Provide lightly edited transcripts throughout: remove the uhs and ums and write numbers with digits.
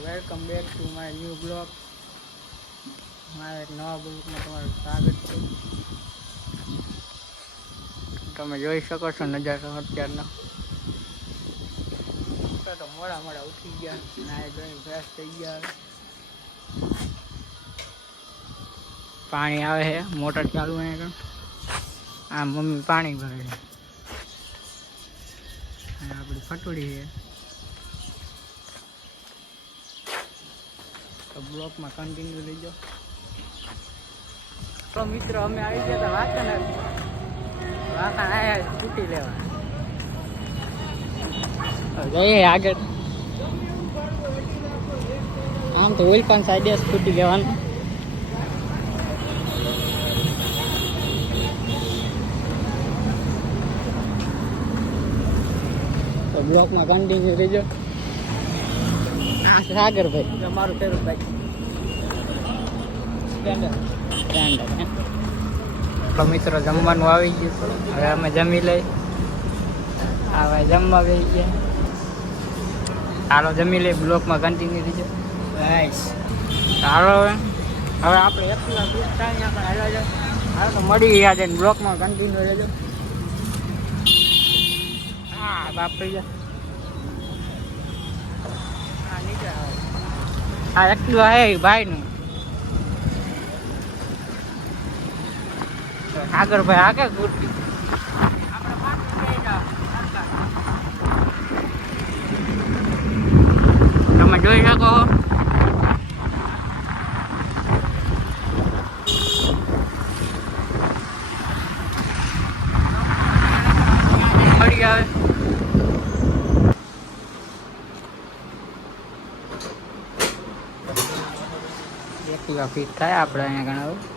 Welcome back to my new blog. મારા એક નવા બ્લોગમાં તમારું સ્વાગત છે. તમે જોઈ શકો છો નજારો અત્યારનો. તો મોડા ઉઠી ગયા, નાય ધોઈને ફ્રેશ થઈ ગયા. પાણી આવે છે, મોટર ચાલુ હે. આ મમ્મી પાણી ભરે છે. આપણી ફટોડી છે. તો બ્લોકમાં કન્ટિન્યુ લેજો. તો મિત્રો અમે આવી ગયા હતા વાંકાનેર આવ્યા સ્કૂટી લેવા. જઈએ આગળ. આમ તો ઓલપાન સાઈડે સ્કૂટી લેવાનું. તો બ્લોકમાં કન્ટિન્યુ લેજો. સાગરભાઈ અમારું ફેવરેટ બાઈક સ્પ્લેન્ડર. તો મિત્રો જમવાનું આવી ગયું. હવે અમે જમી લઈ. હવે જમવા બેસી ગયા. હાલો જમી લઈ. બ્લોકમાં કન્ટિન્યુ થજો. હાલો હવે આપણે એકલા આપણે હાલો છે. હાલો તો મળી ગયા છે. બ્લોકમાં કન્ટિન્યુ રહેજો. હા બાપરી ગયા. હા એકલું હે ભાઈનું. આગળ ભાઈ આગળ ગુટી તમે જોઈ શકો. મળી આવે. એકલા ફીટ થાય આપણે અહીંયા ઘણા.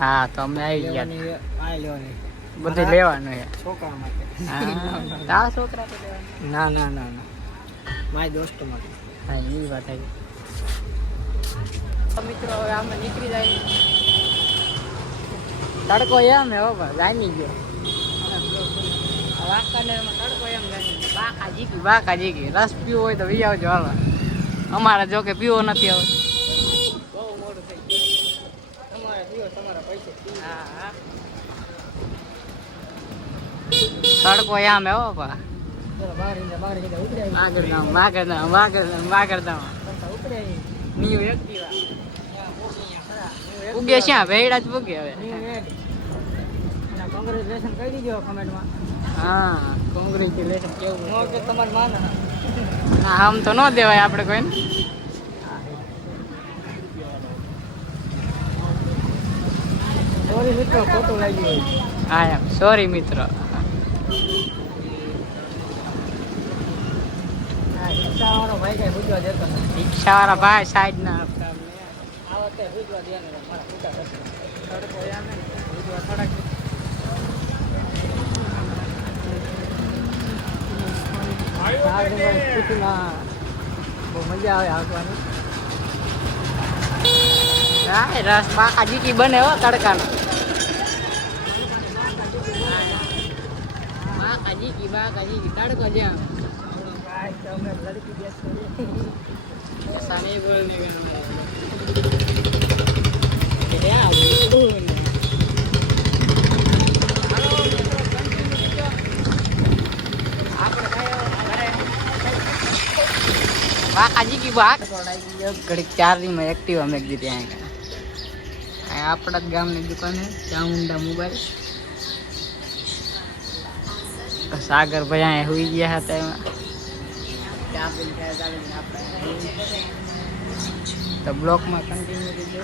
હા તો અમે આવી ગયા. બધું લેવાનું છે છોકરા માટે. તારા છોકરા તો લેવાનું? ના ના ના ના, મારા દોસ્તો માટે. હા એ વાત આવી. મિત્રો હવે આમાં નીકળી જાય. તડકો એમ હે હો ભાઈ, જામી ગયો. વાંકાનેરમાં તડકો એમ જામી. બાકા જીકી રસ પીવો હોય તો વી આવજો. હાલો અમારે જો કે પીવો નથી હવે. બહુ મોડું થઈ ગયું. તમારે પીવો તમારા પૈસે. હા હા તડકો એમ હે હો ભા. ઉગે શ્યાં ભેડા જ ઉગે. હવે કોંગ્રેચ્યુલેશન કહી દીજો કમેન્ટમાં. હા કોંગ્રેચ્યુલેશન કેવું કે તમારે માને. હા આમ તો ન દેવાય આપણે કોઈને. સોરી મિત્રો ખોટું લાગ્યું. હા એમ સોરી મિત્રો. રિક્ષાવાળા ભાઈ સાઈડ ના બહુ મજા આવે આવવાની. રસ બાકા જીકી બને હો તડકાનો. બાકા જીકી તડકો જ્યાં लड़की ऐसा नहीं बोलने का। बाकाजी की बात घड़ी 4 दिन में एक्टिव में दी आएगा. આપણા ગામ ની દુકાન है ચામુંડા મોબાઈલ. સાગર ભાઈ અહીંયા હુઈ ગયા હતા. એમાં ચા પીને તો બ્લોકમાં કન્ટિન્યુ કરી દો.